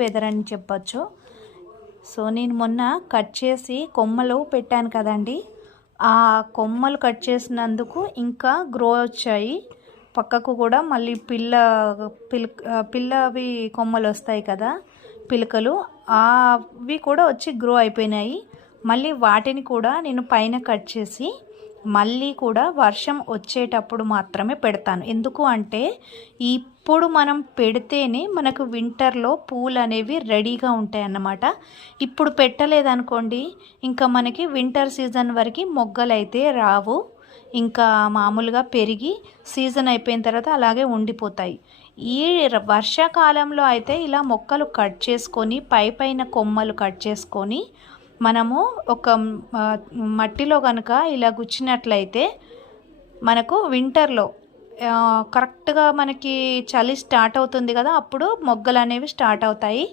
Weather అని చెప్పొచ్చు. So నేను మొన్న కట్ చేసి కొమ్మలు పెట్టాను కదండి, ఆ కొమ్మలు కట్ చేసినందుకు ఇంకా గ్రో వచ్చాయి. పక్కకు కూడా మళ్ళీ పిల్లవి కొమ్మలు వస్తాయి కదా, పిలకలు, అవి కూడా వచ్చి గ్రో అయిపోయినాయి. మళ్ళీ వాటిని కూడా నేను పైన కట్ చేసి మళ్ళీ కూడా వర్షం వచ్చేటప్పుడు మాత్రమే పెడతాను. ఎందుకు అంటే ఇప్పుడు మనం పెడితేనే మనకు వింటర్లో పూలు అనేవి రెడీగా ఉంటాయి అన్నమాట. ఇప్పుడు పెట్టలేదనుకోండి ఇంకా మనకి వింటర్ సీజన్ వరకు మొగ్గలు అయితే రావు, ఇంకా మామూలుగా పెరిగి సీజన్ అయిపోయిన తర్వాత అలాగే ఉండిపోతాయి. ఈ వర్షాకాలంలో అయితే ఇలా మొక్కలు కట్ చేసుకొని పైన కొమ్మలు కట్ చేసుకొని మనము ఒక మట్టిలో కనుక ఇలా గుచ్చినట్లయితే మనకు వింటర్లో కరెక్ట్గా మనకి చలి స్టార్ట్ అవుతుంది కదా, అప్పుడు మొగ్గలు అనేవి స్టార్ట్ అవుతాయి.